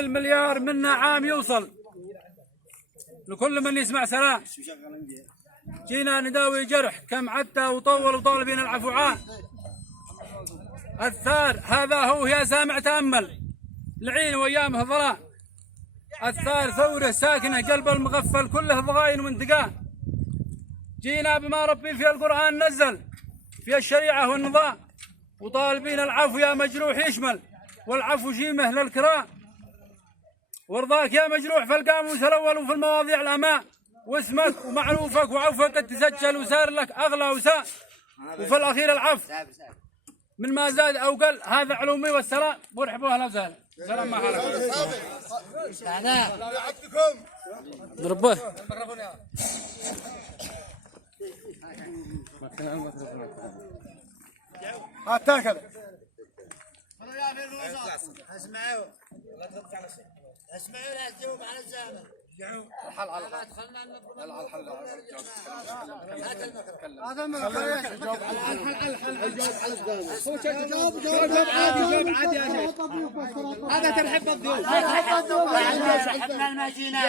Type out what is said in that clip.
بالمليار منا عام يوصل لكل من يسمع سلام. جينا نداوي جرح كم عدى وطول وطالبين العفو عام. الثار هذا هو يا سامع تأمل لعين وأيامه ظلام. الثار ثوره ساكنه قلب المغفل كله ضغاين وانتقام. جينا بما ربي في القرآن نزل في الشريعة والنظام وطالبين العفو يا مجروح يشمل والعفو شيمه للكرام. ورضاك يا مجروح في القاموس الأول وفي المواضيع الأمام واسمك ومعروفك وعفوك تسجل وسار لك أغلى وسام. وفي الأخير العفو من ما زاد أو قل هذا علومي والسلام. مرحبا أهلا وسهلا. سلام مع حالك. ضربه هاتاكل اسمعوا اسمعوا لا تجاوب على الزامل. الحل على الحل هذا هذا ترحب بالضيوف. احنا ما جينا